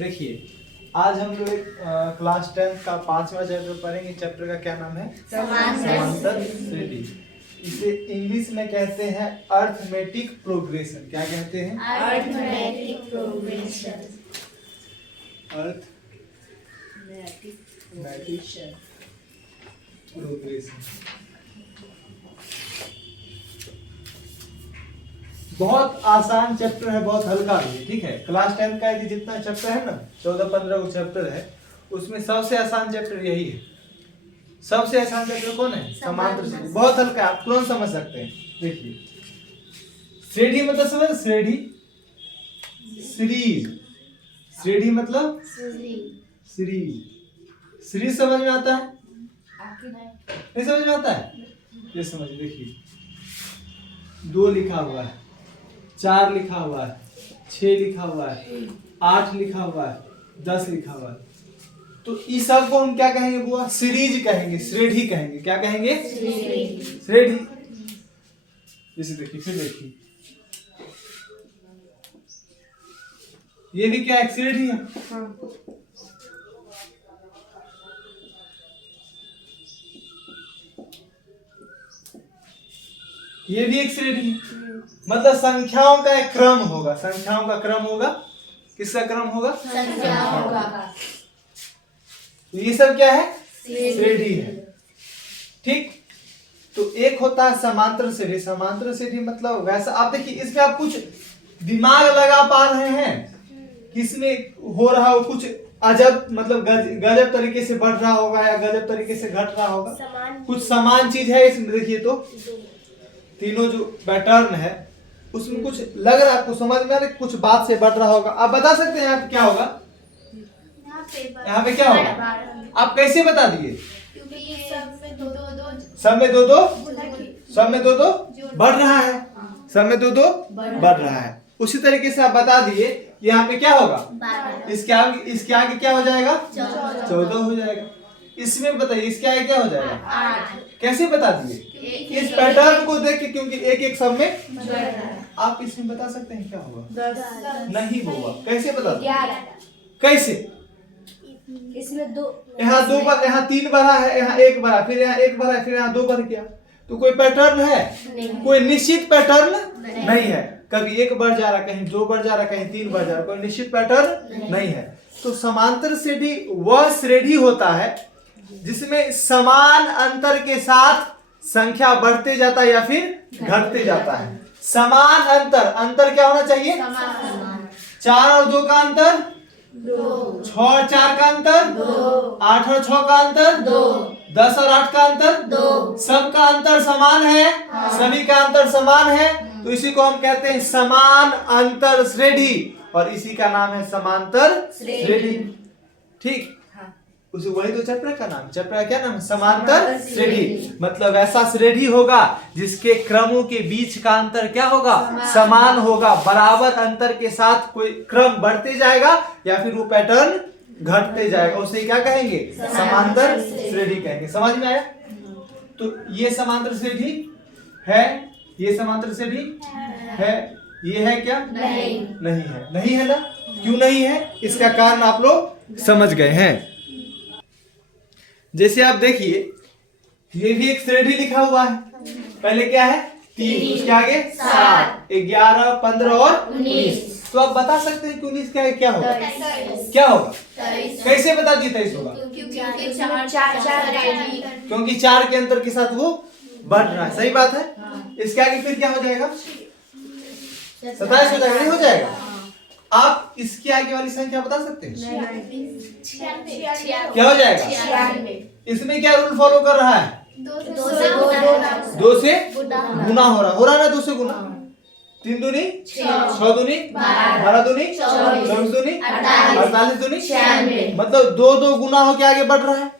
देखिए आज हम लोग एक क्लास 10 का 5वां चैप्टर पढ़ेंगे। चैप्टर का क्या नाम है? समांतर श्रेणी। इसे इंग्लिश में कहते हैं अर्थमेटिक प्रोग्रेशन। क्या कहते हैं? Arithmetic progression. Arithmetic progression. बहुत आसान चैप्टर है, बहुत हल्का भी है। ठीक है, क्लास 10 का यदि जितना चैप्टर है ना 14-15 चैप्टर है, उसमें सबसे आसान चैप्टर यही है। सबसे आसान चैप्टर कौन है? समांतर श्रेणी। बहुत हल्का, आप तुरंत समझ सकते हैं। देखिए श्रेणी मतलब समझ, श्रेणी सीरीज। श्रेणी मतलब सीरीज। सीरीज समझ में आता है? नहीं समझ में आता है? ये समझिए। देखिए 2 लिखा हुआ है, 4 लिखा हुआ है, 6 लिखा हुआ है, 8 लिखा हुआ है, 10 लिखा हुआ है। तो इस सब को हम क्या कहेंगे बुआ? सीरीज कहेंगे, श्रेणी कहेंगे। क्या कहेंगे? श्रेणी। जैसे देखिए, फिर देखिए ये भी क्या एक श्रेणी है? ये भी एक श्रेणी है। मतलब संख्याओं का एक क्रम होगा। संख्याओं का क्रम होगा। किसका क्रम होगा? संख्याओं का। तो ये सब क्या है? श्रेणी है। ठीक। तो एक होता है समांतर श्रेणी। समांतर श्रेणी मतलब वैसा, आप देखिए इसमें आप कुछ दिमाग लगा पा रहे हैं किसमें हो रहा हो कुछ अजब, मतलब गजब तरीके से बढ़ रहा होगा या गजब तरीके से घट रहा होगा। कुछ समान चीज है इसमें। देखिए तो तीनों जो पैटर्न है उसमें कुछ लग रहा है, आपको समझ में आ रहा है कुछ बात से बढ़ रहा होगा। आप बता सकते हैं यहाँ पे क्या होगा? यहाँ पे क्या होगा? आप कैसे बता दिए? सब में दो दो बढ़ रहा है। सब में दो बढ़ रहा है। उसी तरीके से आप बता दिए यहाँ पे क्या होगा? इसके आगे क्या हो जाएगा? 14 हो जाएगा। इसमें बताइए इसके आगे क्या हो जाएगा? 8। कैसे बता दिए? इस पैटर्न को देख के, क्योंकि एक एक सब में आप इसमें बता सकते हैं क्या होगा? 10 नहीं होगा। कैसे बता दो? कैसे? इसमें 2, यहाँ 2 बार, यहाँ 3 बढ़ा है, यहाँ 1 बढ़ा, फिर यहाँ 1 बढ़ा, फिर यहाँ 2 बढ़ गया। तो कोई पैटर्न है? कोई निश्चित पैटर्न नहीं है। कभी 1 बढ़ जा रहा, कहीं 2 बढ़ जा रहा, कहीं 3 बढ़ जा रहा, कोई निश्चित पैटर्न नहीं है। तो समांतर श्रेणी वह श्रेणी होता है जिसमें समान अंतर के साथ संख्या बढ़ते जाता है या फिर घटते जाता है। समान अंतर। अंतर क्या होना चाहिए? 4 और 2 का अंतर 2, 6 और 4 का अंतर 8 और 6 का अंतर 10 और 8 का अंतर 2। सबका अंतर समान है। सभी का अंतर समान है। तो इसी को हम कहते हैं समान अंतर श्रेणी, और इसी का नाम है समांतर श्रेणी। ठीक। उसी वही तो चैप्टर का नाम। चैप्टर का क्या नाम है? समांतर श्रेणी। मतलब ऐसा श्रेणी होगा जिसके क्रमों के बीच का अंतर क्या होगा? समान होगा। बराबर अंतर के साथ कोई क्रम बढ़ते जाएगा या फिर वो पैटर्न घटते जाएगा। उसे क्या कहेंगे? समांतर श्रेणी कहेंगे। समझ में आया? तो ये समांतर श्रेणी है। ये समांतर श्रेणी है। ये है क्या? नहीं है। नहीं है ना? क्यों नहीं है? इसका कारण आप लोग समझ गए हैं। जैसे आप देखिए ये भी एक श्रेणी लिखा हुआ है। पहले क्या है? 3, उसके आगे 7, 11, 15 और 19। तो आप बता सकते हैं कि 19 के आगे क्या होगा? क्या होगा? कैसे बता दिए 23 होगा? क्योंकि 4 के अंतर के साथ वो बढ़ रहा है। सही बात है। इसके आगे फिर क्या हो जाएगा? 27 हो जाएगा। नहीं हो जाएगा? आप इसके आगे वाली संख्या बता सकते हैं? क्या हो जाएगा? इसमें क्या रूल फॉलो कर रहा है? 2 से गुना हो रहा है ना? 2 से गुना। 3 दूनी 6 दूनी 12 दूनी 24 दूनी 48 दूनी 96। मतलब 2 गुना होके आगे बढ़ रहा है।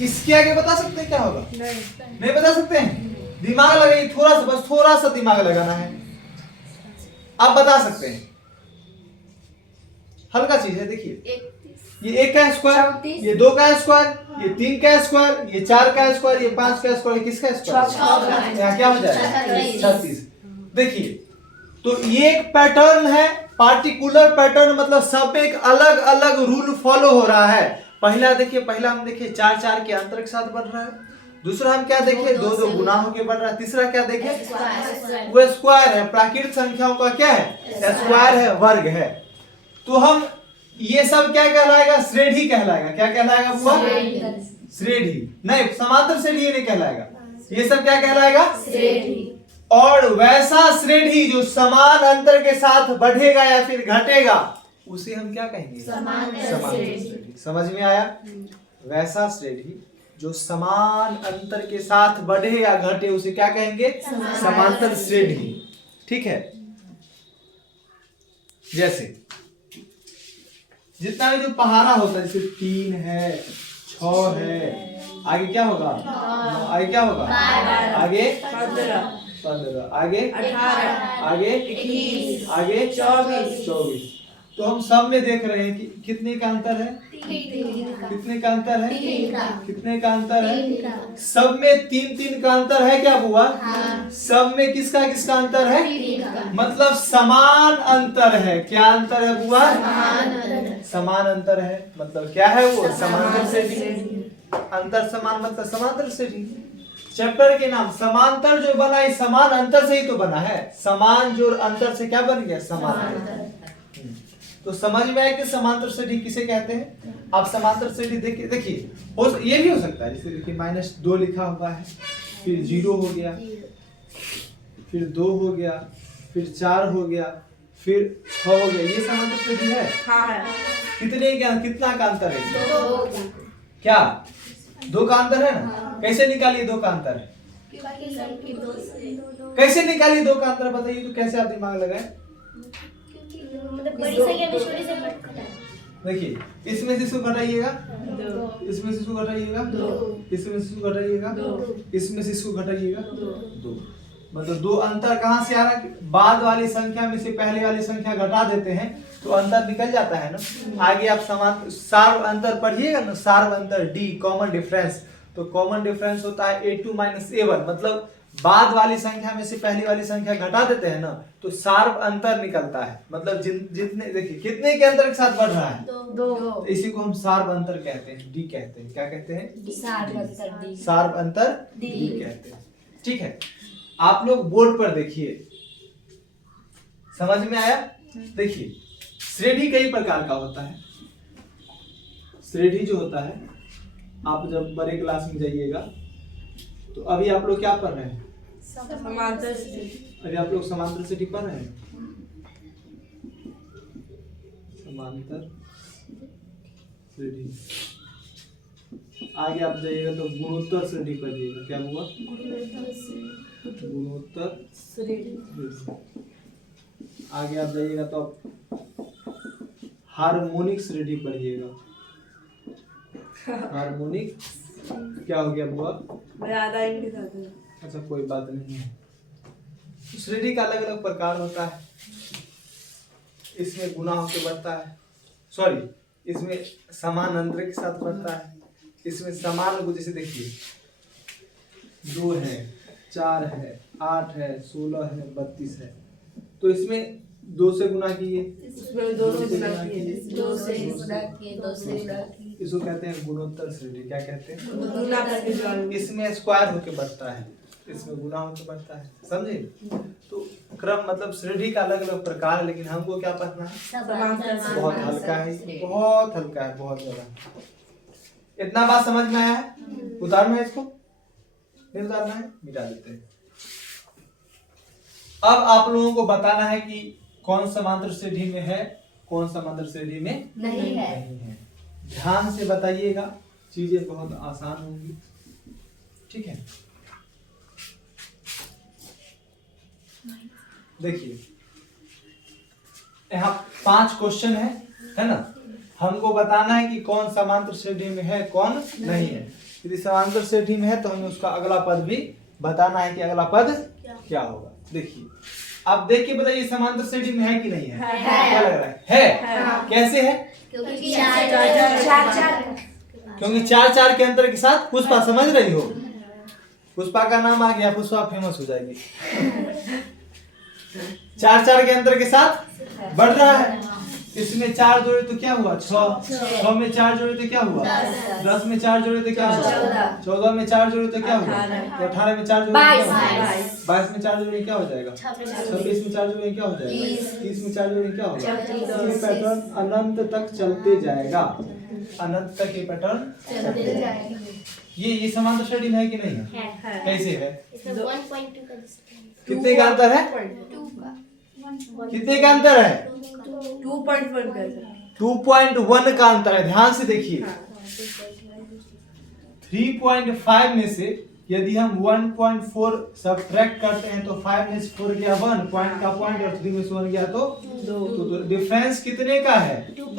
इसके आगे बता सकते हैं क्या होगा? नहीं बता सकते हैं। दिमाग लगाइए थोड़ा सा, बस थोड़ा सा दिमाग लगाना है। आप बता सकते हैं। हल्का चीज है। देखिए ये 1 का स्क्वायर, ये 2 का स्क्वायर, ये 3 का स्क्वायर, ये 4 का स्क्वायर, ये 5 का स्क्वायर, किसका स्क्वायर? यहाँ क्या हो जाएगा? 36। देखिए तो ये एक पैटर्न है पार्टिकुलर पैटर्न मतलब सब एक अलग अलग रूल फॉलो हो रहा है। पहला देखिए, पहला हम देखिए 4 4 के अंतर के साथ बढ़ रहा है। दूसरा हम क्या देखे, 2 2 गुना होके बढ़ रहा है। तीसरा क्या देखे, वो स्क्वायर है, प्राकृत संख्याओं का क्या है, स्क्वायर है, वर्ग है। तो हम ये सब क्या कहलाएगा, श्रेणी कहलाएगा। क्या कहलाएगा बुआ, श्रेणी नहीं, समांतर श्रेणी नहीं कहलाएगा। ये सब क्या कहलाएगा, श्रेणी। और वैसा श्रेणी जो समान अंतर के साथ बढ़ेगा या फिर घटेगा उसे हम क्या कहेंगे, समांतर श्रेणी। समझ में आया? वैसा श्रेणी जो समान अंतर के साथ बढ़े या घटे उसे क्या कहेंगे, समांतर श्रेणी। ठीक है, जैसे जितना भी जो पहाड़ा होता है, जैसे 3 है, 6 है, आगे क्या होगा, आगे क्या होगा, आगे 15, आगे 18, आगे 21, आगे 24। तो हम सब में देख रहे हैं कि कितने का अंतर है, कितने का अंतर है, कितने का अंतर है, सब में 3 3 का अंतर है क्या बुआ, सब में किसका किसका अंतर है, मतलब समान अंतर है। क्या अंतर है बुआ, समान अंतर है, मतलब क्या है वो, समांतर श्रेणी। अंतर समान मतलब समांतर श्रेणी। चैप्टर के नाम समांतर जो बना है समान अंतर से ही तो बना है। समान जो अंतर से क्या बन गया, समांतर। तो समझ में आया कि समांतर श्रेणी किसे कहते हैं। आप समांतर श्रेणी देखिए, देखिए ये भी हो सकता है, जैसे देखिए -2 लिखा हुआ है, फिर 0 हो गया, फिर 2 हो गया, फिर 4 हो गया, फिर 6 हो गया। ये समांतर श्रेणी है। कितने का, कितना का अंतर है, क्या 2 का अंतर है ना। कैसे निकालिए 2 का अंतर है, कैसे निकालिए 2 का अंतर, बताइए तो कैसे आप दिमाग लगाए। देखिए इसमें से इसको घटाइएगा, इसमें से इसको घटाइएगा, इसमें से इसको घटाइएगा, इसमें से इसको घटाइएगा, 2। मतलब 2 अंतर कहाँ से आ रहा है, बाद वाली संख्या में से पहले वाली संख्या घटा देते हैं तो अंतर निकल जाता है ना। आगे आप समान सार्व अंतर पढ़िएगा ना, सार्व अंतर डी कॉमन डिफरेंस। तो कॉमन डिफरेंस होता है A2 - A1, मतलब बाद वाली संख्या में से पहली वाली संख्या घटा देते हैं ना तो सार्व अंतर निकलता है। मतलब जितने देखिए कितने के अंतर के साथ बढ़ रहा है, 2। तो इसी को हम सार्व अंतर कहते हैं, डी कहते हैं। क्या कहते हैं, सार्व अंतर डी कहते हैं। ठीक है, आप लोग बोर्ड पर देखिए, समझ में आया। देखिए श्रेणी कई प्रकार का होता है। श्रेणी जो होता है, आप जब बड़े क्लास में जाइएगा तो अभी आप लोग क्या पढ़ रहे हैं, समांतर श्रेणी। अभी आप लोग समांतर श्रेणी पढ़ रहे हैं, समांतर श्रेणी। आगे आप जाइएगा तो गुणोत्तर श्रेणी पढ़िएगा। क्या हुआ, गुणोत्तर श्रेणी। आगे आप जाइएगा तो आप हार्मोनिक श्रेणी पढ़िएगा। हार्मोनिक क्या हो गया बुआ, अच्छा कोई बात नहीं है। श्रेणी का अलग अलग प्रकार होता है। इसमें गुना होकर बढ़ता है, सॉरी इसमें समान अंतर के साथ बढ़ता है। इसमें समान, जैसे देखिए 2 है, 4 है, 8 है, 16 है, 32 है, तो इसमें 2 से गुना किए, इसको कहते हैं गुणोत्तर श्रेणी। क्या कहते हैं, इसमें स्क्वायर होके बढ़ता है, इसमें गुना होके बढ़ता है, समझे। तो क्रम मतलब श्रेणी का अलग अलग प्रकार है, लेकिन हमको क्या पढ़ना है, बहुत हल्का है, बहुत हल्का है, बहुत ज्यादा। इतना बात समझ में आया है। उतारना है इसको, नहीं उतारना है, मिटा देते हैं। अब आप लोगों को बताना है कि कौन समांतर श्रेणी में है, कौन समांतर श्रेणी में नहीं है। ध्यान से बताइएगा, चीजें बहुत आसान होंगी। ठीक है, देखिए यहाँ 5 क्वेश्चन है ना। हमको बताना है कि कौन समांतर श्रेणी में है, कौन नहीं है। यदि समांतर श्रेणी में है तो हमें उसका अगला पद भी बताना है कि अगला पद क्या होगा। देखिए आप देख के बताइए समांतर श्रेणी में है कि नहीं है, क्या लग रहा है? कैसे है, क्योंकि 4 4 के अंतर के साथ। पुष्पा समझ रही हो, पुष्पा का नाम आ गया, पुष्पा फेमस हो जाएगी। 4 4 के अंतर के साथ बढ़ रहा है। इसमें 4 जोड़े तो क्या हुआ 6, 6 में 4 जोड़े तो क्या हुआ 10 में 4 जोड़े तो क्या हुआ 14 में 4 जोड़े तो क्या हुआ तो 18 में 4 जोड़े 22 में 4 जोड़े क्या हो जाएगा 26 में 4 जोड़े क्या हो जाएगा 30 में 4 जोड़े क्या होगा। ये पैटर्न अनंत तक चलते जाएगा, अनंत तक ये पैटर्न चलते जाएगा। ये समांतर श्रेणी है कि नहीं है? कैसे है? इसमें 1.2 का डिस्टेंस कितने का अंतर है? 2 का कितने का अंतर है? 2.1 का 2.1 का अंतर है। ध्यान से देखिए 3.5 में से यदि हम 1.4 सब्ट्रैक्ट करते हैं तो 5 में से 4 गया 1 पॉइंट का पॉइंट और 3 में से 1 गया तो 2। डिफरेंस कितने का है? 2.1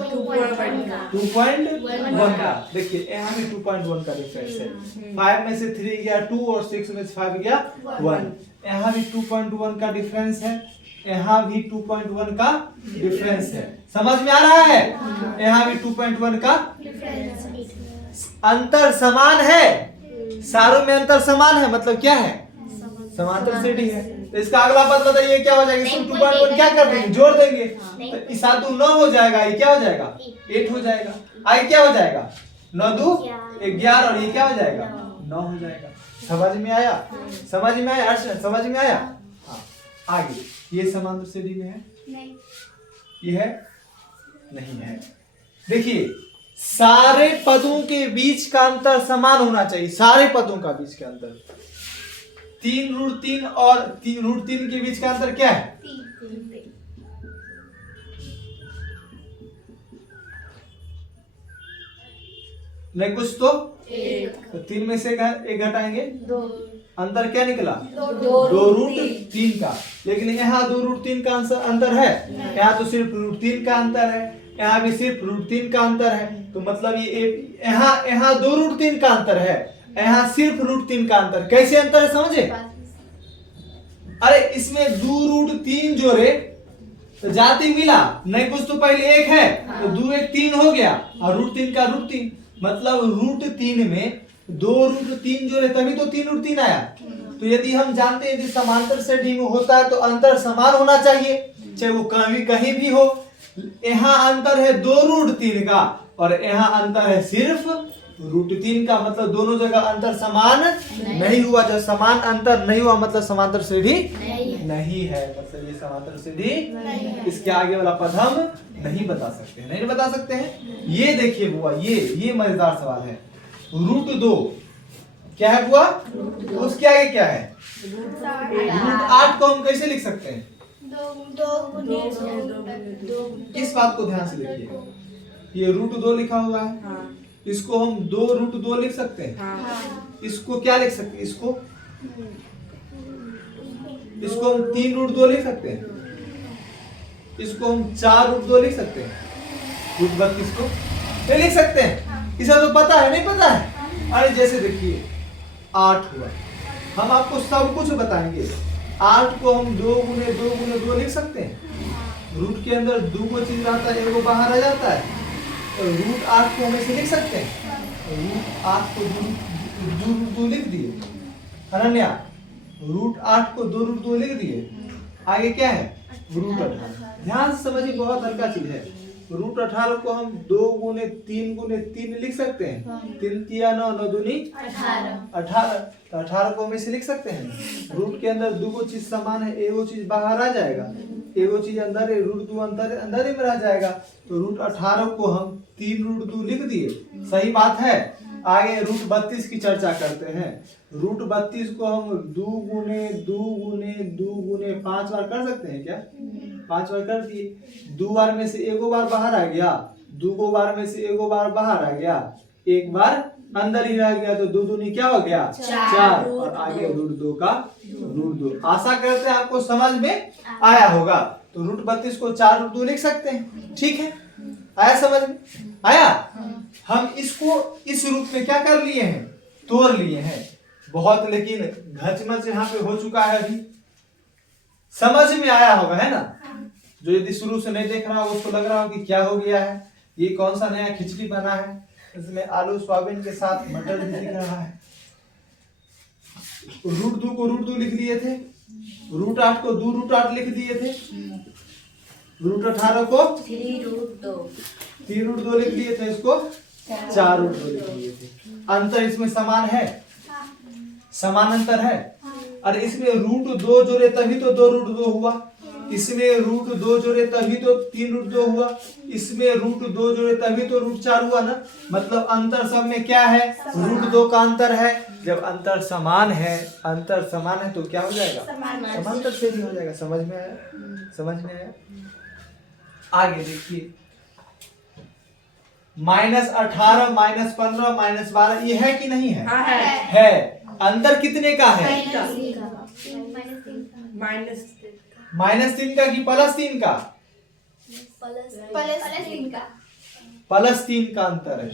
का। देखिए यहाँ भी 2.1 का डिफरेंस है। 5 में से 3 गया 2 और 6 में से 5 गया 1। यहाँ भी 2.1 का डिफरेंस है, यहाँ भी 2.1 का डिफरेंस है। समझ में आ रहा है? यहाँ भी 2.1 का अंतर समान है। सारों में अंतर समान है, मतलब क्या है? समांतर श्रेणी है। तो इसका अगला पद बताइए क्या हो जाएगा? इसमें 2.1 क्या कर देंगे? जोड़ देंगे तो इस 7 9 हो जाएगा, ये क्या हो जाएगा 8 हो जाएगा। आगे क्या हो जाएगा 9 2 11 और ये क्या हो जाएगा 9 हो जाएगा। समझ में आया? समझ में आया? समझ में आया? हाँ। आगे ये समांतर श्रेणी में है नहीं, ये है नहीं है। देखिए सारे पदों के बीच का अंतर समान होना चाहिए। सारे पदों का बीच का अंतर 3√3 और 3√3 के बीच का अंतर क्या है? 3 नहीं कुछ तो 3 में से एक घटाएंगे 2 अंतर क्या निकला 2√3 का। लेकिन यहाँ 2√3 का अंतर है, यहाँ तो सिर्फ √3 का अंतर है, यहाँ भी सिर्फ √3 का अंतर है। तो मतलब ये यहाँ 2√3 का अंतर है, यहाँ सिर्फ √3 का अंतर। कैसे अंतर है समझे? अरे इसमें 2√3 जोड़े तो जाति मिला नहीं, कुछ तो पहले 1 है तो 2 1 3 हो गया और √3 का √3 मतलब √3 में 2√3 जोड़े तभी तो 3√3 आया। तो यदि हम जानते हैं कि समांतर श्रेणी में होता है तो अंतर समान होना चाहिए, चाहे वो कहीं भी हो। यहाँ अंतर है 2√3 का और यहाँ अंतर है सिर्फ √3 का, मतलब दोनों जगह अंतर समान नहीं हुआ। जब समान अंतर नहीं हुआ मतलब समांतर श्रेणी नहीं है, मतलब ये समांतर श्रेणी। इसके आगे वाला पद हम नहीं बता सकते हैं, नहीं बता सकते हैं। ये देखिए बुआ, ये मजेदार सवाल है। √2 क्या है बुआ? उसके आगे क्या है? √8 को हम कैसे लिख सकते हैं? इस बात को ध्यान से देखिए, ये √2 लिखा हुआ है, इसको हम 2√2 लिख सकते हैं। इसको क्या लिख सकते हैं? इसको हम 3√2 लिख सकते हैं, इसको हम 4√2 लिख सकते हैं, √32 को नहीं लिख सकते हैं। इसे तो पता है, नहीं पता है? अरे जैसे देखिए 8 हुआ, हम आपको सब कुछ बताएंगे। 8 को हम 2 गुने 2 गुने 2 लिख सकते हैं। रूट के अंदर 2 को चीज रहता है, 1 को बाहर आ जाता है। √8 को हम ऐसे लिख सकते हैं। √8 को 2√2 लिख दिए। अनन्या √8 को 2√2 लिख दिए। आगे क्या है? √18। ध्यान से समझिए, बहुत हल्का चीज है। √18 को हम 2 गुने 3 गुने 3 लिख सकते हैं। 3 3 9 9 दूनी 18। तो 18 को हम ऐसे लिख सकते हैं। रूट के अंदर 2 चीज समान है, एगो चीज बाहर आ जाएगा, एगो चीज अंदर है, √2 अंदर ही में रह जाएगा। तो √18 को हम 3√2 लिख दिए। सही बात है। आगे √32 की चर्चा करते हैं। √32 को हम 2 गुने 2 गुने 2 गुने 5 बार कर सकते हैं क्या? 5 बार कर दिए। 2 बार में से एगो बार बाहर आ गया, 2 बार में से एगो बार बाहर आ गया, 1 बार अंदर ही रह गया। तो 2 दूनी क्या हो गया? 4 और आगे √2 का √2। आशा करते हैं आपको समझ में आया होगा। तो √32 को 4√2 लिख सकते हैं। ठीक है, आया समझ में? आया? हम इसको इस रूप में क्या कर लिए हैं? तोड़ लिए हैं। बहुत लेकिन घचमच यहाँ पे हो चुका है, अभी समझ में आया होगा, है ना? जो यदि शुरू से नहीं देख रहा हो उसको लग रहा हो कि क्या हो गया है, ये कौन सा नया खिचड़ी बना है, इसमें आलू सोयाबीन के साथ मटर भी दिख रहा है। √2 को √2 लिख दिए थे, √8 को 2√8 लिख दिए थे, √18 को 3√2 3√2 लिख दिए थे, इसको 4√2 लिख दिए थे। अंतर इसमें समान है, समान अंतर है। और इसमें √2 जोड़े तभी तो 2√2 हुआ, इसमें √2 जोड़े तभी तो 3√2 हुआ, इसमें √2 जोड़े तभी तो √4 हुआ ना। मतलब अंतर सब में क्या है, √2 का अंतर है। जब अंतर समान है, अंतर समान है तो क्या हो जाएगा, समांतर से ही हो जाएगा। समझ में आया, समझ में आया। आगे देखिए, -18 -15 -12 ये है कि नहीं है? है। अंतर कितने का है? -3 का कि +3 का? +3 का अंतर है।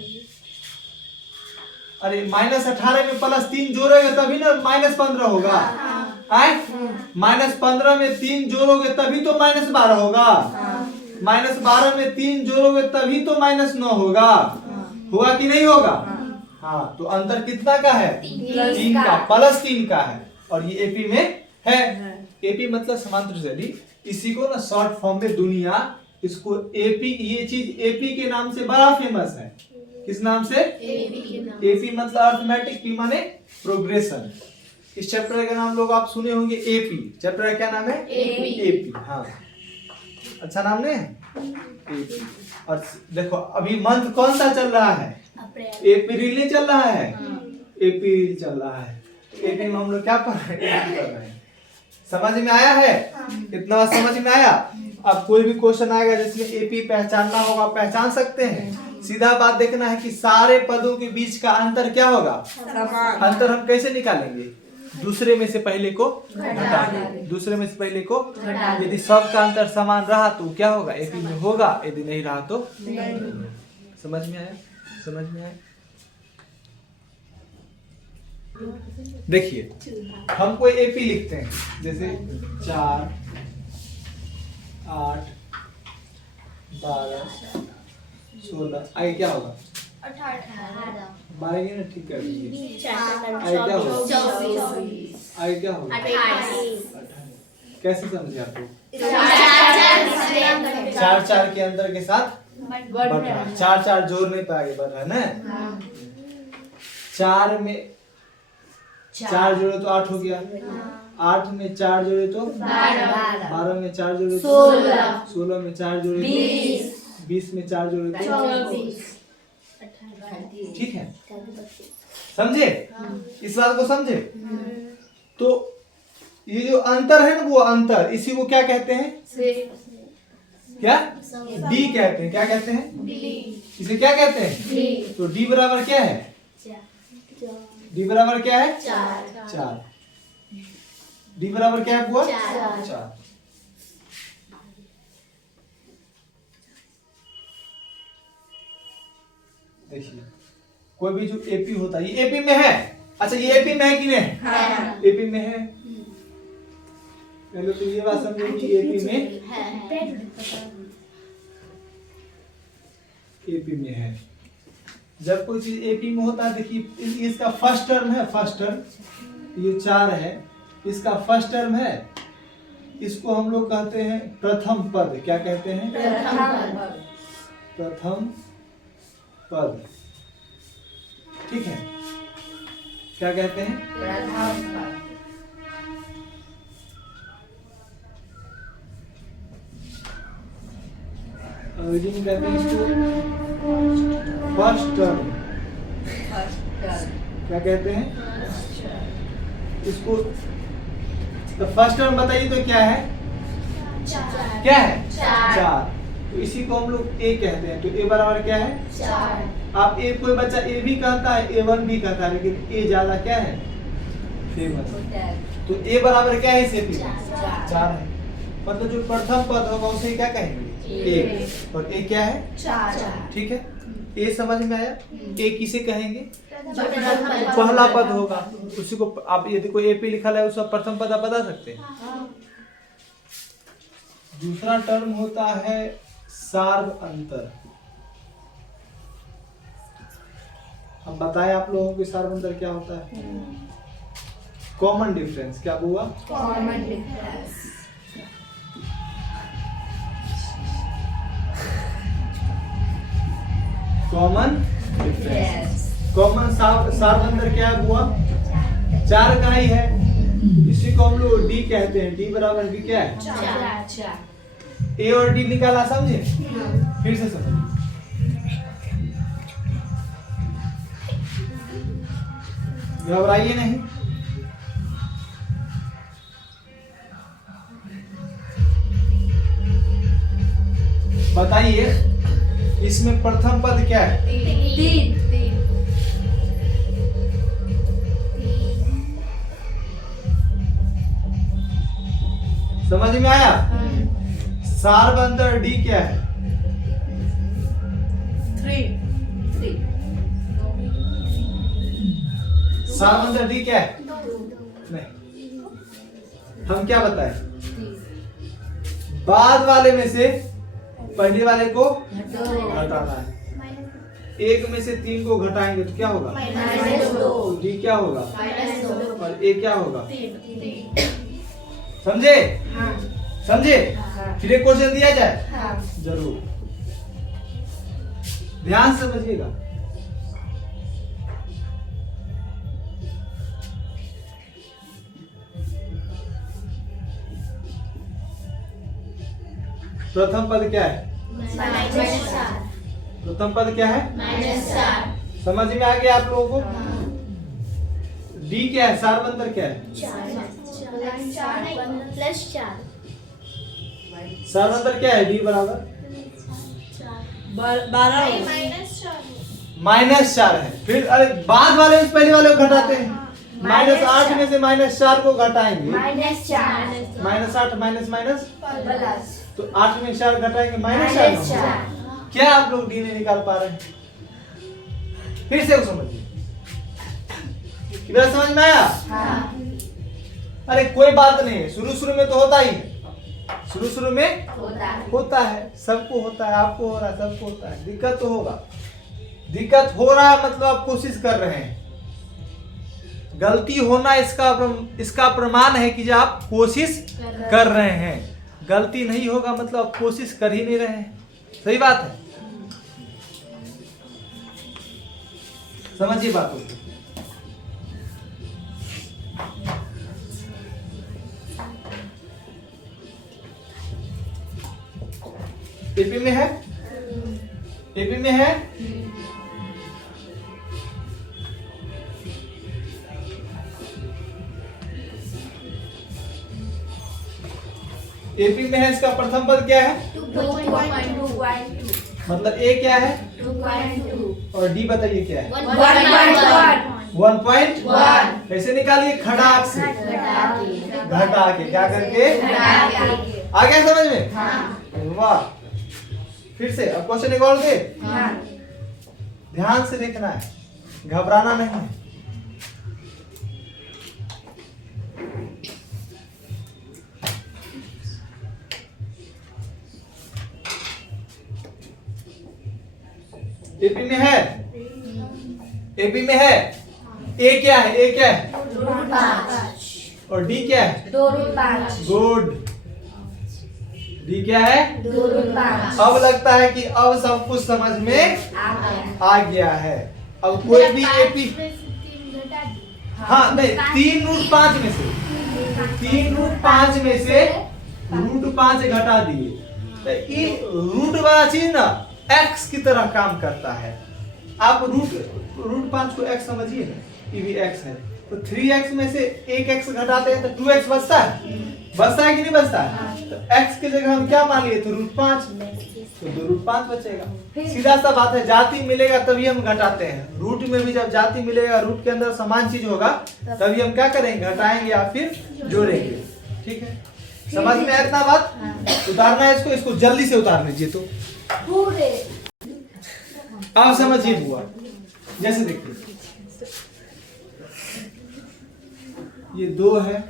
अरे -18 में +3 जोड़ोगे तभी ना -15 होगा। आए -15 में 3 जोड़ोगे तभी तो -12 होगा। -12 में 3 जोड़ोगे तभी तो -9 होगा। होगा कि नहीं होगा? हाँ, तो अंतर कितना का है? 3 का, +3 का है। और ये एपी में है। एपी मतलब समांतर श्रेणी। इसी को ना शॉर्ट फॉर्म में दुनिया इसको एपी, ये चीज एपी के नाम से बड़ा फेमस है। किस नाम से? एपी मतलब अर्थमेटिक, पी माने प्रोग्रेशन। इस चैप्टर का नाम लोग आप सुने होंगे एपी। चैप्टर का क्या नाम है? एपी। हाँ, अच्छा नाम नहीं है? एपी। और देखो अभी मंथ कौन सा चल रहा है? अप्रैल नहीं चल रहा है, अप्रैल चल रहा है। एपी में हम लोग क्या पढ़ रहे हैं? समझ में आया है? इतना बात समझ में आया? अब कोई भी क्वेश्चन आएगा जिसमें एपी पहचानना होगा, पहचान सकते हैं। सीधा बात देखना है कि सारे पदों के बीच का अंतर क्या होगा? अंतर हम कैसे निकालेंगे? दूसरे में से पहले को घटा दें, दूसरे में से पहले को यदि सब का अंतर समान रहा तो क्या होगा? एपी में होगा, यदि नहीं रहा तो नहीं। समझ में आया? समझ में आया? देखिए, हम कोई एपी लिखते हैं, जैसे 4 8 12 16, आगे क्या होगा? 12 ना, ठीक कर दीजिए। आगे क्या होगा? आगे क्या होगा? 28। कैसे समझे आपको? 4 के अंदर के साथ बढ़ रहा है। 4 जोड़ नहीं पाएंगे, बढ़ रहा है ना। 4 में 4 जोड़े तो 8 हो गया। 8 में 4 जोड़े तो 12 में 4 जोड़े तो 16 में 4 जोड़े तो 20 में 4 जोड़े तो 24। ठीक है, समझे? इस बात को समझे? तो ये जो अंतर है ना, वो अंतर, इसी को क्या कहते हैं? क्या? डी कहते हैं। क्या कहते हैं? इसे क्या कहते हैं? तो डी बराबर क्या है? डी बराबर क्या है? 4। डी बराबर क्या है बुआ? 4। देखिए, कोई भी जो एपी होता है, ये एपी में है। अच्छा, ये एपी में है कि नहीं? एपी में है। पहले तो ये बात समझो कि एपी में है। जब कोई चीज एपी में होता है, देखिए इसका फर्स्ट टर्म है, फर्स्ट टर्म ये 4 है, इसका फर्स्ट टर्म है, इसको हम लोग कहते हैं प्रथम पद। क्या कहते हैं? प्रथम पद। ठीक है, क्या कहते हैं? प्रथम पद। अंग्रेजी में कहते हैं इसको फर्स्ट टर्म। क्या कहते हैं इसको? तो फर्स्ट टर्म बताइए तो क्या है? क्या है? 4। तो इसी को हम लोग ए कहते हैं। तो ए बराबर क्या है? 4। आप ए, कोई बच्चा ए भी कहता है, A1 भी कहता है, लेकिन ए ज्यादा क्या है? फेमस। तो ए बराबर क्या है? इसे 4 है। मतलब जो प्रथम पद होगा उसे क्या कहेंगे? ए। और ए क्या है? 4। ठीक है, ए समझ में आया? ए किसे कहेंगे? पहला पद होगा, उसी को आप यदि कोई एपी लिखा है उसका प्रथम पद आप बता सकते हैं। दूसरा टर्म होता है सार्व अंतर। हम बताएं आप लोगों को सार्व अंतर क्या होता है? कॉमन डिफरेंस क्या हुआ? Common difference. Common difference. Yes. Common सारबंदर क्या हुआ? 4 का ही है, इसी को हम लोग डी कहते हैं। डी बराबर डी क्या है? 4. ए और डी निकाला, समझे? फिर से समझिए, घबराइए नहीं। बताइए इसमें प्रथम पद क्या है? 3. समझ में आया? सारबंदर डी क्या है? 3. सारबंदर डी क्या है? नहीं, हम क्या बताएं? बाद वाले में से पहले वाले को घटाना है। 1 में से 3 को घटाएंगे तो क्या होगा? -2. डी क्या होगा? -2. और ए क्या होगा? 3. समझे? हाँ. समझे? फिर एक क्वेश्चन दिया जाए, हाँ. जरूर ध्यान से समझिएगा। प्रथम पद क्या है? -4. प्रथम पद क्या है? -4. समझ में आ गया आप लोगों को? डी क्या है? सारबंदर क्या है? 4. सारबंदर क्या है? डी बराबर 12. -4 है। फिर अरे बाद वाले में पहले वाले को घटाते हैं। -8 में से -4 को घटाएंगे, -4. -8 माइनस माइनस, प्लस. तो 8 में 4 घटाएंगे -4। क्या आप लोग डी नहीं निकाल पा रहे हैं? फिर से समझिए, इधर समझ में आया? हाँ. अरे कोई बात नहीं है, शुरू में तो होता ही है, शुरू में होता है, सबको होता है, आपको हो रहा है, सबको होता है। दिक्कत तो होगा, दिक्कत हो रहा है मतलब आप कोशिश कर रहे हैं। गलती होना इसका प्रमाण है कि जब आप कोशिश कर रहे हैं। गलती नहीं होगा मतलब आप कोशिश कर ही नहीं रहे हैं। सही बात है, समझिए बातों को। एपी में है, एपी में है। एपी में है, इसका प्रथम पद क्या है? 2.2. मतलब ए क्या है 2.2. और डी बताइए क्या है? 1.1. 1.1। कैसे निकालिए? खड़ाक से घटा के, क्या करके? आ गया समझ में? वाह। फिर से अब क्वेश्चन एक और दे, ध्यान से देखना है, घबराना नहीं है। एपी में है, एपी में है। ए क्या है? ए क्या है? और डी क्या है? 2.5. गुड। डी क्या है? 2.5. अब लगता है कि अब सब कुछ समझ में आ गया है। अब कोई भी एपी, हाँ नहीं, 3√5 में से, 3√5 में से √5 घटा दिए तो ये रूट वाला चीज ना x की तरह काम करता है। आप √5 को x समझिए ना, ये भी x है, तो 3x में से 1x घटाते हैं तो 2x बचता है, बचता है कि नहीं बचता है? तो x की जगह हम क्या मान लिए थे? √5, तो 2√5 बचेगा। सीधा सा बात है, जाति मिलेगा तभी हम घटाते हैं। रूट में भी जब जाति मिलेगा, रूट के अंदर समान चीज होगा, तभी हम क्या करेंगे? घटाएंगे या फिर जोड़ेंगे। ठीक है, समझ में आया इतना बात? उतारना है इसको जल्दी से उतार लीजिए। तो आप समझिए बुआ, जैसे देखिए ये 2 है,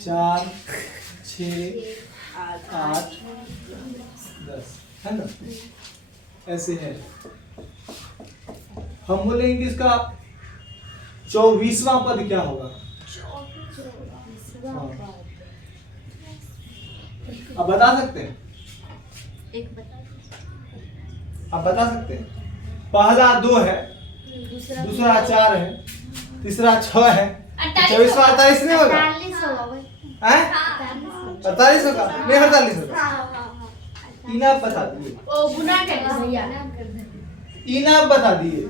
4, 6, 8, 10 है ना, ऐसे है। हम बोलेंगे इसका 24वां पद क्या होगा? हाँ। अब बता सकते हैं, आप बता सकते हैं। पहला 2 है, दूसरा 4 है, तीसरा 6 है, 24वां 48 नहीं होगा? 48 होगा नहीं, 48 होगा। इनाम बता दिए, ओ गुना कर भैया। इनाम बता दिए।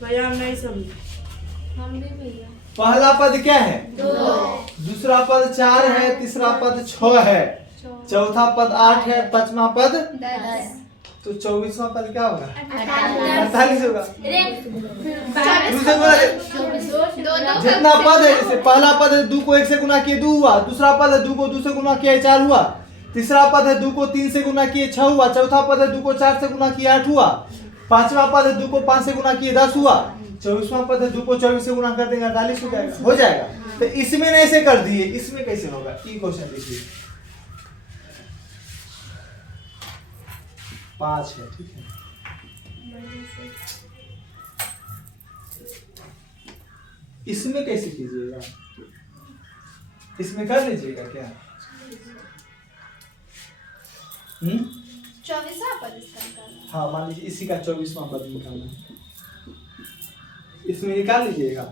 भैया हम नहीं समझे। पहला पद क्या है? 2 दूसरा पद 4 है, तीसरा पद 6 है, चौथा पद 8 है, पांचवा पद 10 तो 24वां पद क्या होगा? 48 48 होगा। दूसरे गुना दो जितना पद है, जैसे पहला पद है 2 को 1 से गुना किए 2 हुआ, दूसरा पद है 2 को 2 से गुना किए 4 हुआ, तीसरा पद है 2 को 3 से गुना किए 6 हुआ, चौथा पद है 2 को 4 से गुना किए 8 हुआ, पांचवा पद है 2 को 5 से गुना किए 10 हुआ, 24वां पद है 2 को 24 से गुना कर देंगे 48 हो जाएगा। हो जाएगा। तो इसमें ऐसे कर दिए, इसमें कैसे होगा? ये क्वेश्चन देखिए। 5 है, ठीक है। इसमें कैसे कीजिएगा? इसमें कर लीजिएगा क्या? 24वां पद इसका निकालना। हाँ, मान लीजिए इसी का 24वां पद निकालना है, इसमें निकाल लीजिएगा।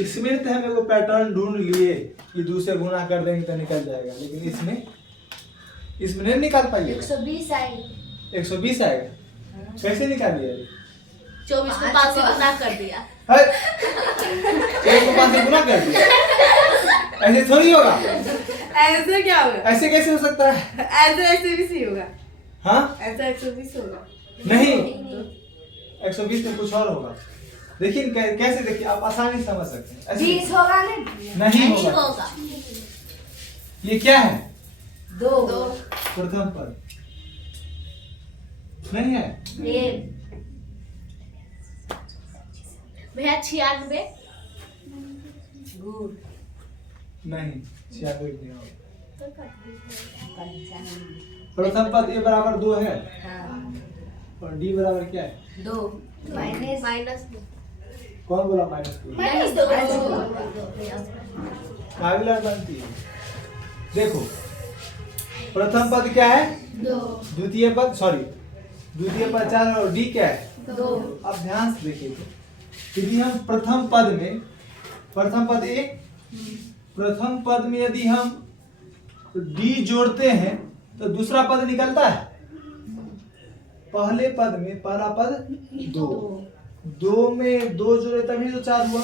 इसमें तो हम एगो पैटर्न ढूंढ लिए कि 2 से गुना कर देंगे तो निकल जाएगा, लेकिन इसमें नहीं निकाल पाइए। 120 आएगी। 120 आएगा, कैसे निकालिए? 24 को 5 से गुना कर दिया। 1 को 5 से गुना कर दिया, ऐसे थोड़ी होगा। ऐसे क्या होगा? ऐसे कैसे हो सकता है? ऐसे भी सही होगा। हाँ, ऐसा 120 होगा। नहीं, 120 में कुछ और होगा। देखिए कैसे, देखिए आप आसानी समझ सकते हैं। ऐसे 20 होगा नहीं? नहीं नहीं होगा। होगा। ये क्या है? 2 प्रथम पद नहीं है। भैया 96 गुड। नहीं, 96 नहीं होगा। प्रथम पद ए बराबर 2 है और डी बराबर क्या है? 2 माइनस कौन बोला -2? काबिला बनती है। देखो, प्रथम पद क्या है? 2 द्वितीय पद 4 और डी क्या है? 2 अब ध्यान से देखिए, तो यदि हम प्रथम पद में यदि हम डी जोड़ते हैं तो दूसरा पद निकलता है। पहले पद में पहला पद 2 में 2 जोड़े तभी तो 4 हुआ,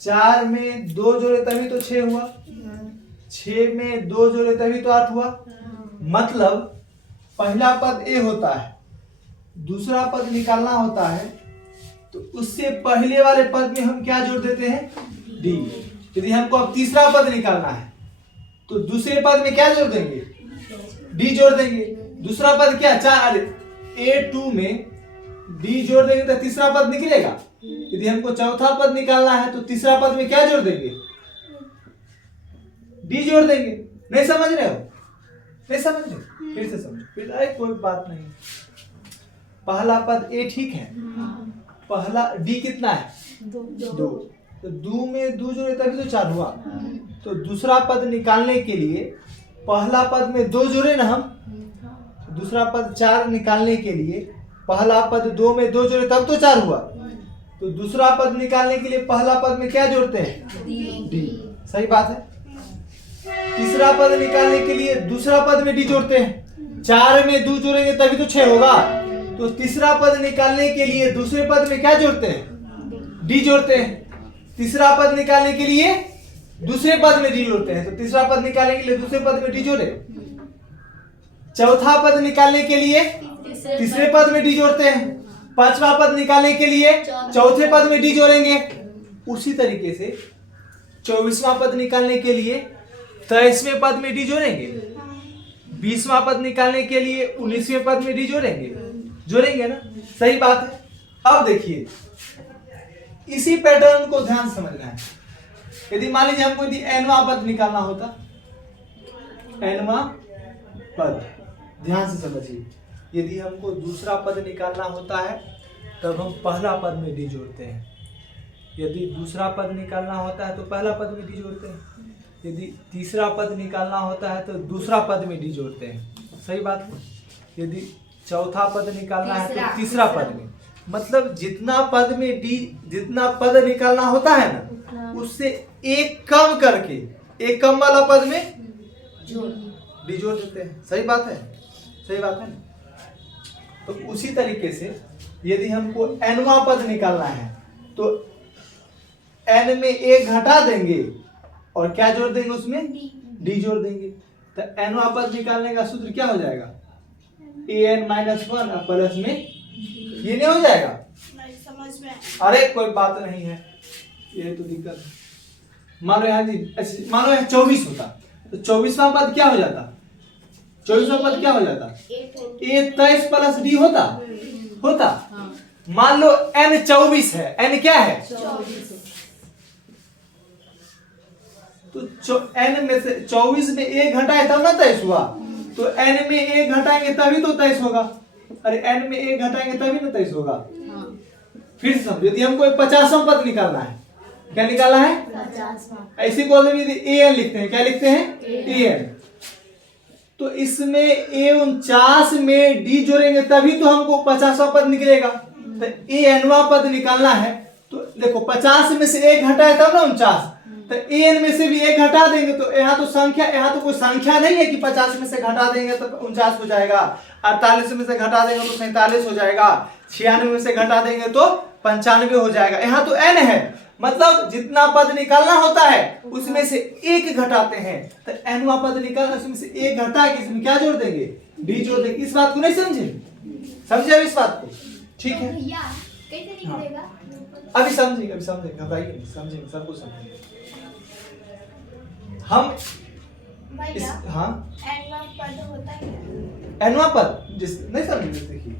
4 में 2 जोड़े तभी तो 6 हुआ, 6 में 2 जोड़े तभी तो 8 हुआ। मतलब पहला पद ए होता है, दूसरा पद निकालना होता है तो उससे पहले वाले पद में हम क्या जोड़ देते हैं? डी। यदि हमको अब तीसरा पद निकालना है तो दूसरे पद में क्या जोड़ देंगे? डी जोड़ देंगे। दूसरा पद क्या? 4 A2 में डी जोड़ देंगे तो तीसरा पद निकलेगा। यदि हमको चौथा पद निकालना है तो तीसरा पद में क्या जोड़ देंगे? डी जोड़ देंगे। नहीं समझ रहे हो? नहीं समझ रहे? फिर से समझो। फिर अरे कोई बात नहीं। पहला पद ए ठीक है, पहला डी कितना है? 2। तो 2 में 2 जोड़े तभी तो 4 हुआ। तो दूसरा पद निकालने के लिए पहला पद में 2 जोड़े ना हम, दूसरा पद 4 निकालने के लिए पहला पद 2 में 2 जोड़े तब तो 4 हुआ। तो दूसरा पद निकालने के लिए पहला पद में क्या जोड़ते हैं? डी। सही बात है। तीसरा पद निकालने के लिए दूसरा पद में डी जोड़ते हैं। 4 में 2 जोड़ेंगे तभी तो 6 होगा। तो तीसरा पद निकालने के लिए दूसरे पद में क्या जोड़ते हैं? डी जोड़ते हैं। तीसरा पद निकालने के लिए दूसरे पद में डी जोड़ते हैं। तो तीसरा पद निकालने के लिए दूसरे पद में डी जोड़े। चौथा पद निकालने के लिए तीसरे पद में डी जोड़ते हैं। पांचवा पद निकालने के लिए चौथे पद में डी जोड़ेंगे। उसी तरीके से 24वां पद निकालने के लिए 23वें पद में डी जोड़ेंगे। 20वां पद निकालने के लिए 19वें पद में डी जोड़ेंगे ना। सही बात है। अब देखिए, इसी पैटर्न को ध्यान से समझना है। यदि मान लीजिए हमको यदि nवां पद निकालना होता, nवां पद, ध्यान से समझिए, यदि हमको दूसरा पद निकालना होता है तब हम पहला पद में डी जोड़ते हैं। यदि दूसरा पद निकालना होता है तो पहला पद में डी जोड़ते हैं। यदि तीसरा पद निकालना होता है तो दूसरा पद में डी जोड़ते हैं। सही बात है। यदि चौथा पद निकालना है तो तीसरा पद में, मतलब जितना पद निकालना होता है ना, उससे एक कम करके एक कम वाला पद में डी जोड़ देते हैं। सही बात है, सही बात है ना। तो उसी तरीके से यदि हमको nवां पद निकालना है तो n में एक घटा देंगे और क्या जोड़ देंगे उसमें, d जोड़ देंगे। तो nवां पद निकालने का सूत्र क्या हो जाएगा, an - 1 और प्लस में ये नहीं हो जाएगा। समझ में अरे कोई बात नहीं है, ये तो दिक्कत है। मानो यहाँ जी, मानो यहाँ 24 होता तो 24वां पद क्या हो जाता, 24वां पद क्या हो जाता, a 23 प्लस d होता। मान लो n 24 है, n क्या है, तो n में से 24 में एक घटाए तब ना 23 हुआ, तो n में एक घटाएंगे तभी तो 23 होगा। अरे n में एक घटाएंगे तभी ना 23 होगा। फिर से समझो, यदि हमको 50वां पद निकालना है, क्या निकालना है, 50वां। ऐसी कॉलम यदि an लिखते हैं, क्या लिखते हैं, an, तो इसमें a49 में d जोड़ेंगे तभी तो हमको 50वां पद निकलेगा। तो anवां पद निकालना है तो देखो 50 में से एक घटाए तब ना 49, तो an में से भी एक घटा देंगे तो यहाँ तो संख्या, यहाँ तो कोई संख्या नहीं है कि 50 में से घटा देंगे तो 49 हो जाएगा, 48 में से घटा देंगे तो 47 हो जाएगा, 96 में से घटा देंगे तो 95 हो जाएगा। यहाँ तो n है, मतलब जितना पद निकालना होता है उसमें से एक घटाते हैं। तो nवां पद निकालना, उसमें से एक घटा के इसमें क्या जोड़ देंगे, d जोड़ देंगे। इस बात को नहीं समझे अब इस बात को, ठीक है। भैया कैसे निकलेगा? अभी समझेंगे, घबराइए नहीं, समझेंगे, सब कुछ समझेंगे हम। इस भैया हाँ, एनवां पद होता है nवां पद जिस नहीं समझे, देखिए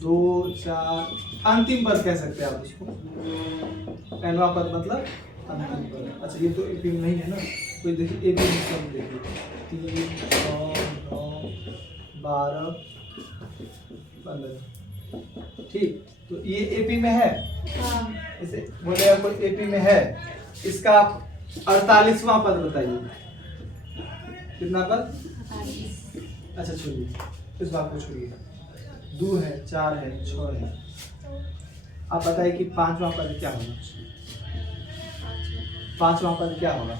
2 4 अंतिम पद कह सकते हैं आप उसको। nवां पद मतलब अंतिम पद। अच्छा ये तो एपी में नहीं है ना, कोई देखिए एपी में सब देखिए 3 6 9 12 15, ठीक। तो ये एपी में है, इसे बोले आपको एपी में है। इसका 48वां पद बताइए, कितना पद, अच्छा छोड़िए इस बात को छोड़िए। 2 है, 4 है, 6 है। आप बताइए कि 5वां पद क्या होगा, 5वां पद क्या होगा,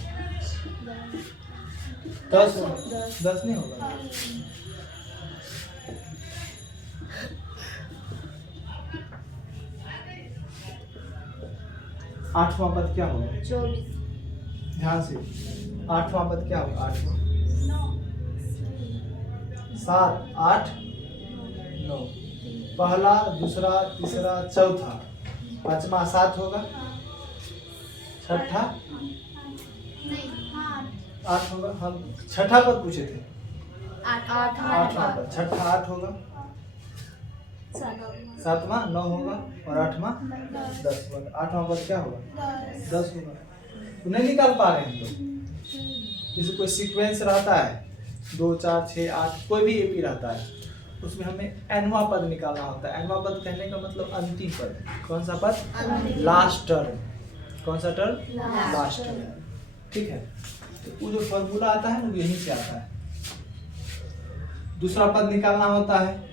10 नहीं होगा। आठवां पद क्या होगा, 24 ध्यान से, 8वां पद क्या होगा, 8वां 7 8 9, पहला दूसरा तीसरा चौथा, 5वां 7 होगा, छठा 8 होगा। हम छठा पद पूछे थे, 8वां पद, छठा 8 होगा, 7वां 9 होगा और 8वां 10 होगा। 8वां पद क्या होगा, 10 होगा। तो नहीं निकाल पा रहे हैं हम लोग। जैसे कोई सीक्वेंस रहता है 2 4 6 8, कोई भी एपी रहता है, उसमें हमें nवां पद निकालना होता है। nवां पद कहने का मतलब अंतिम पद। कौन सा पद, लास्ट टर्म। कौन सा टर्म, लास्ट टर्म, ठीक है। तो वो जो फॉर्मूला आता है ना, यहीं से आता है। दूसरा पद निकालना होता है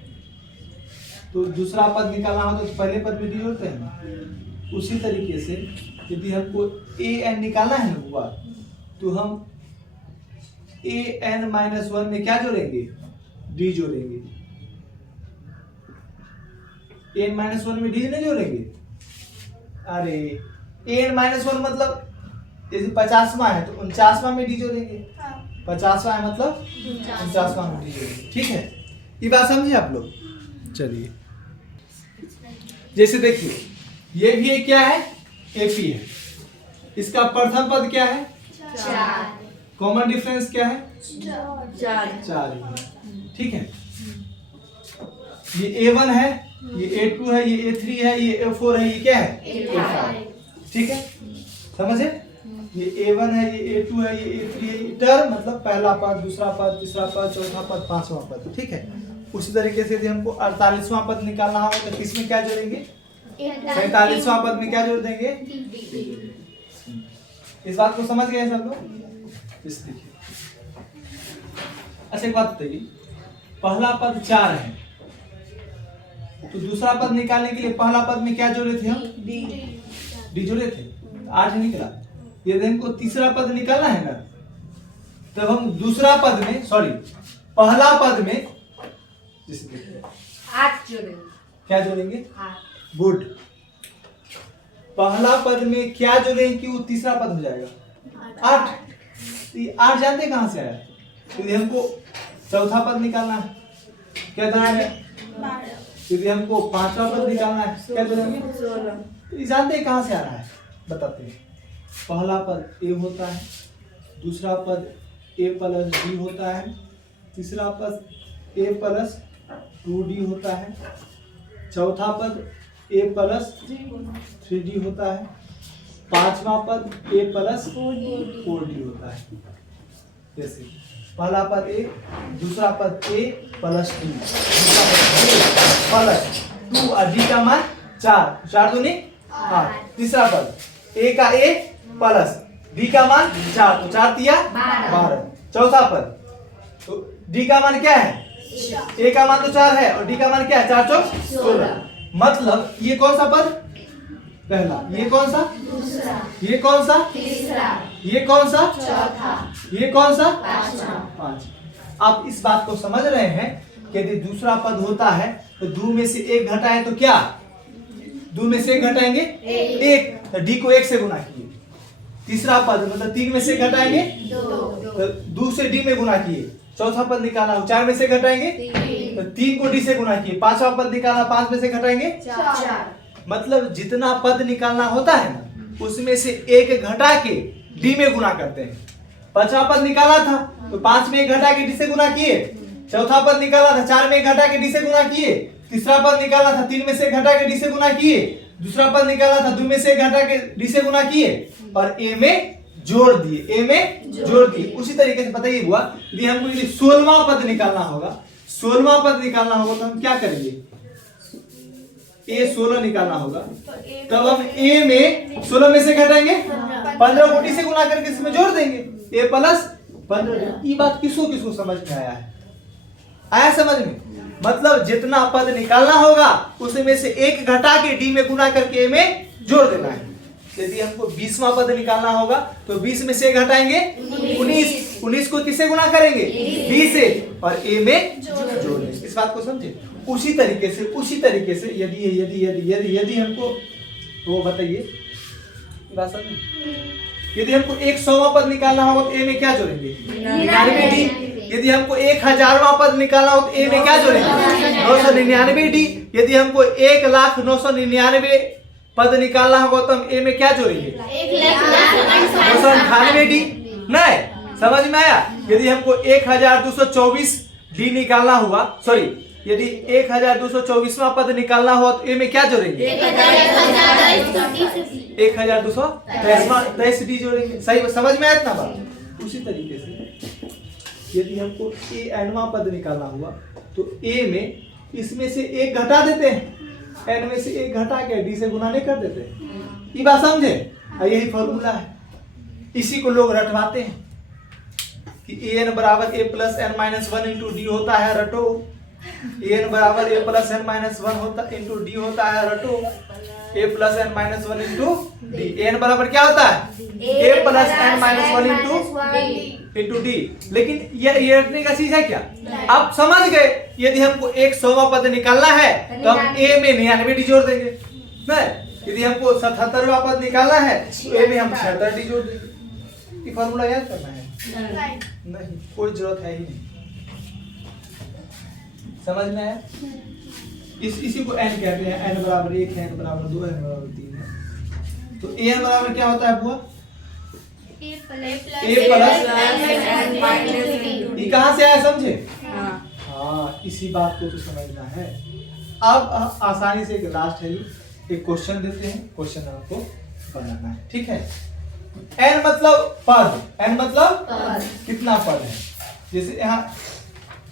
तो दूसरा पद निकालना होता है तो पहले पद में डी होते हैं। उसी तरीके से यदि हमको an निकालना है ना, हुआ तो हम an-1 में क्या जोड़ेंगे, d जोड़ेंगे। an-1 में d नहीं जोड़ेंगे। अरे an-1 मतलब यदि 50वां है तो 49वां में d जोड़ेंगे, 50वां है मतलब 49वां में d जोड़ेंगे, ठीक है। ये बात समझे आप लोग। चलिए जैसे देखिए, ये भी एक क्या है, एपी है। इसका प्रथम पद क्या है, 4 कॉमन डिफरेंस क्या है, 4 ही है, ठीक है। ये A1 है, ये A2 है, ये A3 है, ये A4 है, ये क्या है, A5, ठीक है। समझे, ये A1 है, ये A2 है, ये A3 है। ये टर्म मतलब पहला पद, दूसरा पद, तीसरा पद, चौथा पद, 5वां पद, ठीक है। उसी तरीके से यदि हमको 48वां पद निकालना होगा तो किसमें क्या जोड़ेंगे? 45वां पद में क्या जोड़ देंगे? इस बात को समझ गए सब लोग? इस देखिए, अच्छा एक बात बताइए, पहला पद 4 है तो दूसरा पद निकालने के लिए पहला पद में क्या जोड़े थे हम? डी जोड़े थे, 8 निकला। यदि हमको तीसरा पद निकालना है ना, तब हम दूसरा पद में, सॉरी पहला पद में जैसे देखिए 8 जोड़ेंगे। क्या जोड़ेंगे? 8। गुड। पहला पद में क्या जोड़ेंगे कि वो तीसरा पद हो जाएगा? 8। तो ये 8 जानते कहां से आया? तो यदि हमको चौथा पद निकालना है क्या जोड़ेंगे? 12। यदि हमको 5वां पद निकालना है क्या जोड़ेंगे? 16। तो ये जानते कहां से आ रहा है? बताते हैं। पहला पद ए होता है, दूसरा पद ए प्लस डी होता है, तीसरा पद ए प्लस 2d होता है, चौथा पद ए प्लस 3d होता है, पांचवा पद ए प्लस 4d होता है। जैसे पहला पद ए, दूसरा पद ए प्लस डी, प्लस 2 और डी का मान 4, 4 दूनी 8। तीसरा पद ए का ए प्लस डी का मान 4, तो 4 तिया 12। चौथा पद तो डी का मान क्या है? ए का मान तो 4 है और डी का मान क्या है? 4 चौक 16। मतलब ये कौन सा पद? पहला। ये कौन सा? दूसरा। ये कौन सा? तीसरा। ये कौन सा? चौथा। ये कौन सा? पांचवा। 5। आप इस बात को समझ रहे हैं कि यदि दूसरा पद होता है तो 2 में से 1 घटाएं तो क्या? 2 में से 1 घटाएंगे 1, तो डी को 1 से गुना किए। तीसरा पद मतलब 3 में से घटाएंगे 2। तो 2 से डी में गुना किए। चौथा पद निकालना हो 4 में से घटाएंगे तो 3 को डी से गुना किए। पांचवा पद निकालना 5 में से घटाएंगे 4। मतलब जितना पद निकालना होता है ना उसमें से 1 घटा के डी में गुना करते हैं। पांचवा पद निकाला था तो 5 में 1 घटा के डी से गुना किए। चौथा पद निकाला था 4 में 1 घटा के डी से गुना किए। तीसरा पद निकाला था 3 में से 1 घटा के डी से गुना किए। दूसरा पद निकाला था 2 में से 1 घटा के डी से गुना किए और ए में जोड़ दिए। ए में जोड़ दिए। उसी तरीके से पता ही हुआ यदि हमको यदि 16वां पद निकालना होगा, 16वां पद निकालना होगा तो हम क्या करेंगे? ए 16 निकालना होगा तब हम ए में 16 में से घटाएंगे 15 को डी से गुना करके इसमें जोड़ देंगे। ए प्लस 15। ये बात किसको किसको समझ में आया है? आया समझ में? मतलब जितना पद निकालना होगा उसमें से 1 घटा के डी में गुना करके ए में जोड़ देना है। यदि हमको 20वां पद निकालना होगा तो 20 में से 1 घटाएंगे 19। 19 को किससे गुना करेंगे? 20 से और ए में जोड़ेंगे। इस बात को समझे? उसी तरीके से यदि यदि यदि यदि यदि हमको वो बताइए बात समझे? यदि हमको 100वां पद निकालना होगा तो ए में क्या जोड़ेंगे? 99d। यदि हमको 1000वां पद निकालना हो तो ए में क्या जोड़ेंगे? 999d। यदि हमको 1,09,99 पद निकालना होगा तो हम ए में क्या जोड़ेंगे? 998d। नहीं समझ में आया? यदि हमको 1224 डी निकालना हुआ, सॉरी यदि 1224वां पद निकालना हो तो ए में क्या जोड़ेंगे? 1223 डी जोड़ेंगे। सही समझ में आया इतना बात? उसी तरीके से यदि हमको ए एनवां पद निकालना हुआ तो ए में इसमें से 1 घटा देते हैं, एन में से 1 घटा के डी से गुना नहीं कर देते। ये बात समझे? यही फॉर्मूला है। इसी को लोग रटवाते हैं कि ए एन बराबर A plus N minus 1 into D होता है, रटो। ए एन बराबर ए प्लस एन माइनस 1 होता इंटू डी होता है, रटो। A plus N minus 1 into D. A N बराबर क्या होता है? A plus N minus 1 into D. लेकिन ये रटने का चीज है क्या? आप समझ गए? यदि हमको 100वां पद निकालना है तो हम ए में 99d जोड़ देंगे। नहीं यदि हमको 77वां पद निकालना है तो ए में हम 76d जोड़ देंगे। ये फॉर्मूला याद करना है? नहीं, कोई जरूरत है ही नहीं। समझ में आया? इसी को n कहते हैं। n बराबर 1 है, n बराबर 2 है, n बराबर 3 है। तो a n बराबर क्या होता है बुआ? ए a प्लस ये कहां से आया समझे? हाँ इसी बात को तो समझना है। अब आसानी से एक लास्ट है, एक क्वेश्चन देते हैं, क्वेश्चन आपको बनाना है, ठीक है? n मतलब पद, n मतलब कितना पद है? जैसे यहाँ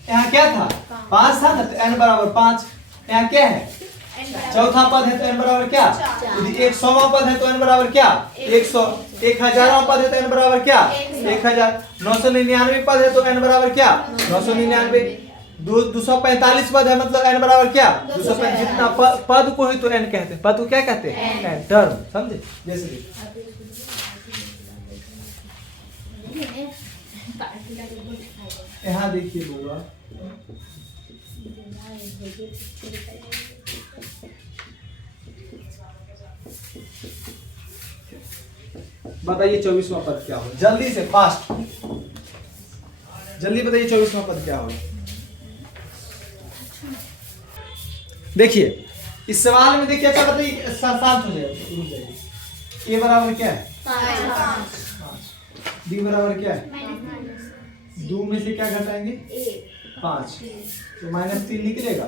यहाँ क्या था 5 था ना, तो n बराबर 5। यहाँ क्या है चौथा पद है तो n बराबर क्या, यदि 100वां पद है तो n बराबर क्या 100, 1000वां पद है तो n बराबर क्या 1000, 999 पद है तो n बराबर क्या 999, 245 पद है मतलब n बराबर क्या 245। जितना पद को ही तो n कहते हैं, पद को क्या कहते हैं n, टर्म, समझे। जैसे कि यहाँ देखिए बोलो बताइए 24वां पद क्या हो, जल्दी से फास्ट, जल्दी बताइए 24वां पद क्या हो। देखिए इस सवाल में देखिए, अच्छा बताइए, शांत हो जाइए, रुक जाइए। ए बराबर क्या है 5, बी बराबर क्या है 2 में से क्या घटाएंगे 5, तो -3 निकलेगा।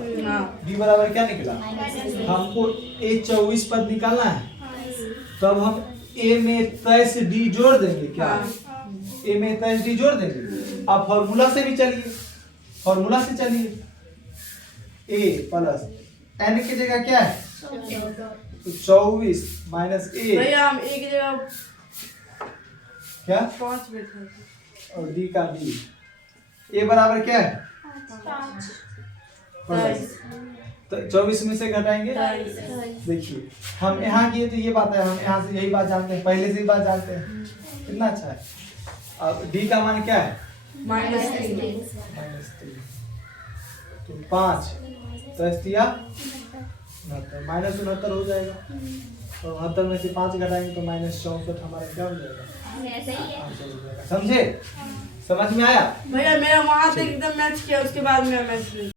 डी बराबर क्या निकला, हमको ए 24 पद निकालना है, तब हम ए में 23 डी जोड़ देंगे क्या, ए में 23 डी जोड़ देंगे। आप फॉर्मूला से भी चलिए, फॉर्मूला से चलिए, ए प्लस एन की जगह क्या है तो 24 माइनस ए, भैया हम एक जगह क्या 5 बैठे और डी का डी, ए बराबर क्या है 23, तो 24 में से घटाएंगे। देखिए हम यहाँ किए तो ये बात है, हम यहाँ से यही बात जानते हैं, पहले से ही बात जानते हैं, कितना अच्छा है। अब डी का मान क्या है -3, -3, तो 5 दिया -69 हो जाएगा, और 69 में से 5 घटाएंगे तो -64 हमारा क्या हो जाएगा, आंसर हो जाएगा। समझे, समझ में आया। भैया मेरा वहां तक एकदम मैच किया, उसके बाद मैं मैच